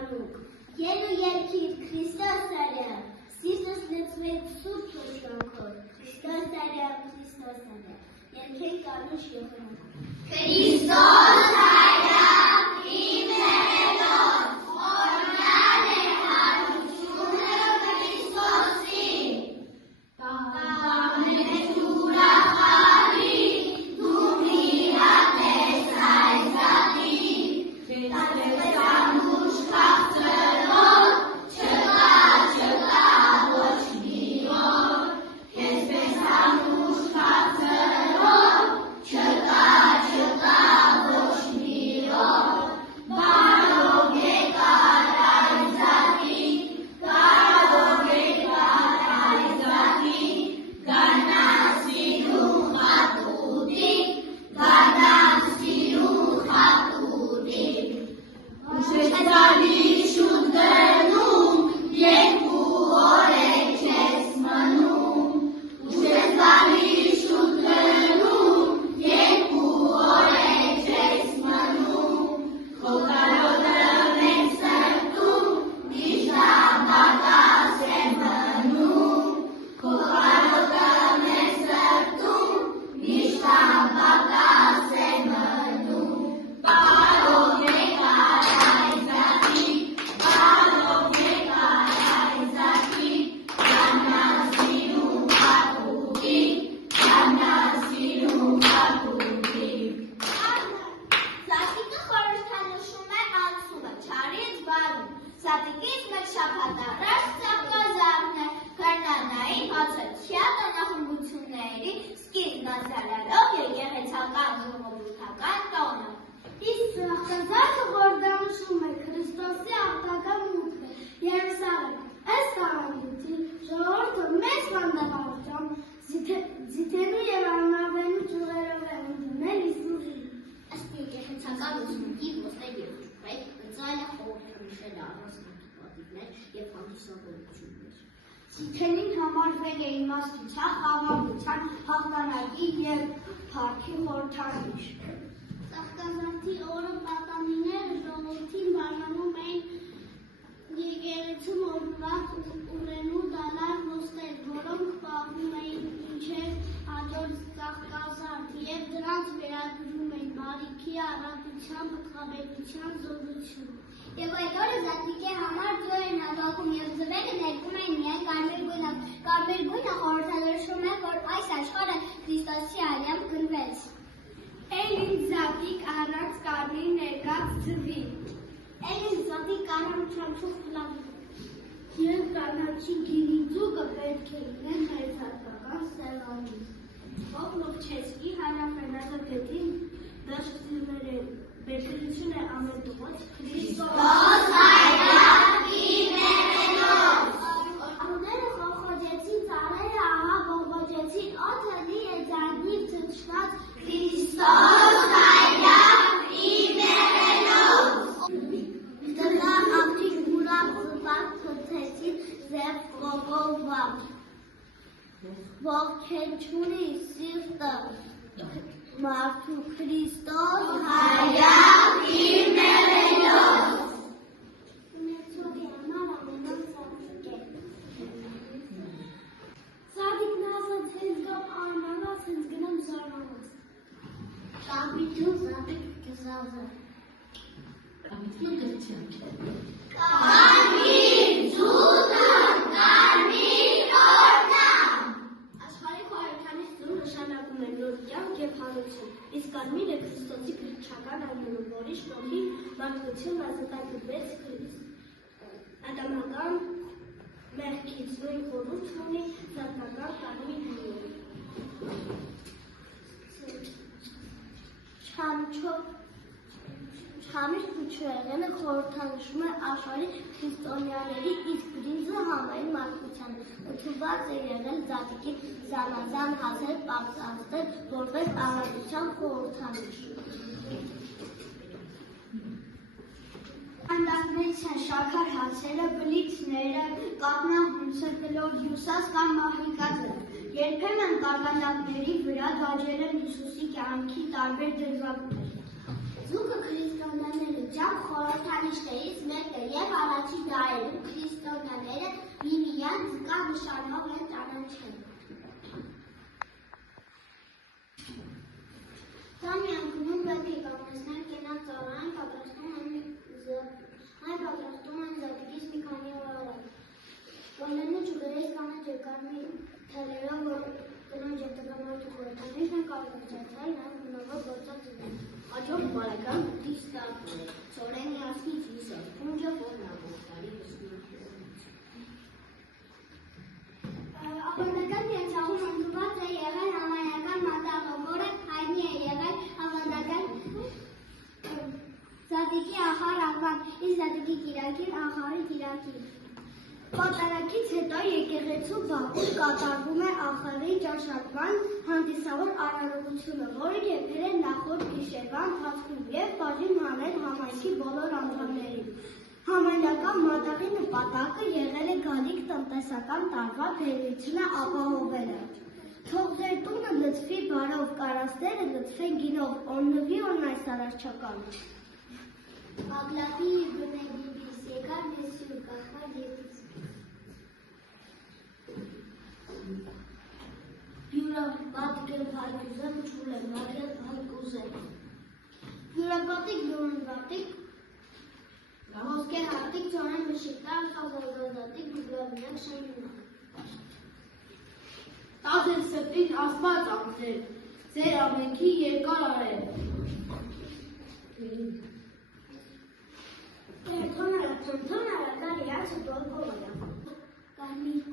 մանուկ, ելու երկիր Քրիստոս արյա, սիրտս լցվեց սուրբ շնչանքով, Քրիստոս արյա, երկենք անուշ եղանակ։ Քրիստոս արյա, իմ հերելով, օրնալ է հարությունը Քրիստոսին, կամեջ ուրախալի, դու միրատես այս դատին, տատպես անուշ կաղծրով, չկա ոչ մի օր, քեզպես անուշ կաղծրով, չկա ոչ մի օր, բարով եկար այս դատին, բարով եկար այս դատին, գանան սիրուն խատուտիկ, գանան սիրուն խատուտիկ, ուշեցալի շուտ գրնում, երկու օր է չես մնում, ուշեցալի շուտ գրնում, երկու օր է չես մնում, քո կարոտը մեծ սրտում, միշտ անպատաս է մնում, քո կարոտը մեծ սրտում, միշտ անպատաս է մնում, բարով եկար այս դատին, բարով եկար այս դատին, գանան սիրուն խատուտիկ, գանան սիրուն խատուտիկ։ Զատիկը խորհրդանշում է անցումը, չարից բարում, Զատիկից մեկ շաբաթ առաջ ծաղկազարդն է, քրնանային հացրտյա տնախմբությունների սկիզբն ազդարարող եկեղեցական ժողովրդական տոնը։ Իսկ ծաղկազարդը խորհրդանշում է Քրիստոսի աղտական մուտքը Երուսաղեմ։ Ըստ ավանդույթի ժողովուրդը մեծ վանդավառությամբ ձիթենու և աննավենու ճյուղերով է ընդունել Հիսուսին։ Ըստ եկեղեցական ուսմունքի ոսկե երկրպետ ընծայել է խորհրդանշել առանձնահատիկ պատիվներ և հանդիսավորություններ։ Ձիթենին համարվել է իմաստության, խաղաղության, հաղթանակի և փառքի խորհրդանիշ։ Ծաղկազարդի օրը պատանիները ժողովրդին բաժանում էին եկեղեցում օրհնված ուռենու դալար ոսկեր, որոնք պահվում էին մինչև հաջորդ ծաղկազարդ և դրանց վերագրում էին բարիքի, առատության, պտղաբերության զորություն։ Եվ այդ օրը Զատիկի համար ձոր են հավաքում և ձվերը ներկում էին միայն կարմիր գույնով։ Կարմիր գույնը խորհրդանշում է, որ այս աշխարհը Քրիստոսի արյամբ գնվեց։ Էլին Զատիկ առանց կարմիր ներկած ձվի։ Էլին Զատիկ կարանչան չուխ լավի։ Եվ կանաչի գինի ձուկը պետք է լինեն հայցակական սեղանից։ Օգնովչեսկի հանրապետը գետին դաշտիվները բերքրություն է ամենտուղոց Քրիստոս հայրա իմ հերելով։ Անները խոխոջեցին ծառերը, ահա բողբոջեցին օդը լի է ձայնիվ թշնած Քրիստոս հայրա իմ հերելով։ Դրա աղջիկ ուրախ զվարք թթեցին ձև կողովակ։ Ողջունի սիրտը մարդու Քրիստոս հայրա իմ հերելով։ Ունեցողի համար ամենան Զատիկ է։ Զատիկն ասաց հենց գամ արմանաց, հենց գնամ զարմանաց։ Կապիտու Զատիկ կզազը։ Կապիտու գրչյան։ Կարմիր ձուտն, կարմիր օրնան։ Աշխարհի խորհրդանիշ ձուն նշանակում է նոր կյանք և հարություն, իսկ կարմիրը Քրիստոսի գրչական անունը, որի շնորհիվ մարդկությունը ազատագրվեց ադամական մեղքից, նույն խորհուրդ ունի զատկական կարմիր գույնը։ Չամիչ փուչեղենը խորհրդանշում է աշխարհի քրիստոնյաների, իսկ բրինձը համային մարդկությանը։ Ընդունված է եղել Զատիկի զանազան հազար պարծանցներ որպես առատության խորհրդանիշ։ Անդակներից են շաքար հացերը, բլիթները, կատնահունցը, կլոր հյուսած կամ մահիկածը։ Երբեմն կարկանդակների վրա դաջել են Հիսուսի կյանքի տարբեր դրվագներ։ Ձուկը քրիստոնյաները կրթությամբ խորհրդանիշներից մեկն է և առաջին դարերում քրիստոնյաները միմյանց զգա նշանով են ճանաչել։ Տանի անկյունում պետք է կանգնեցնել կենաց ծառային պատրաստում են զատիկից մի քանի օր առաջ։ Կանենը ջուլերից կանաչ և կարմիր թելերով, որ կնոջ և տղամարդու խորհրդանիշն են կազմակերպել նաև բնավոր գործածություն։ Հաջորդ բարեկամ դիստակն է, ծորենի ասնից հյուսով, փունջը որնամոստարի ավանդական կենցաղում ընդունված է եղել համայնական մատաղը, որը հայտնի է եղել ավանդական զատիկի ախար անվամբ, իսկ զատիկի կիրակին ախարի կիրակին։ Պատարագից հետո եկեղեցու բակում կատարվում է ախարի ճաշակման հանդիսավոր արարողությունը, որը եփել է նախորդ գիշերվա ընթացքում և բաժին հանել համայնքի բոլոր անդամներին։ Համայնական մատաղի նպատակը եղել է գալիք տնտեսական տարվա բերությունը ապահովելը։ Թող ձեր տունը լցվի բարով, կարասները լցվեն գինով, օրհնվի օրնայս առաջականը։ Աղլատի բնեգիբիս, եկար նեսյուր, կախար ետիս։ Բյուրապատիկ փայտ ուզեմ, չուլեմ, մատիատ փայտ ուզեմ։ Բյուրապատիկ, բյուրնվատիկ, ոսկե հատիկ, ծորեն մշիկտար, խազազազատիկ, բյուրավինակ, շենյունակ։ Տաղ սրտին ասված անգձեր, ձեր ամենքի երկար արել։ Թոնարա, կար իրացը բոլգովարա։ Կարմիր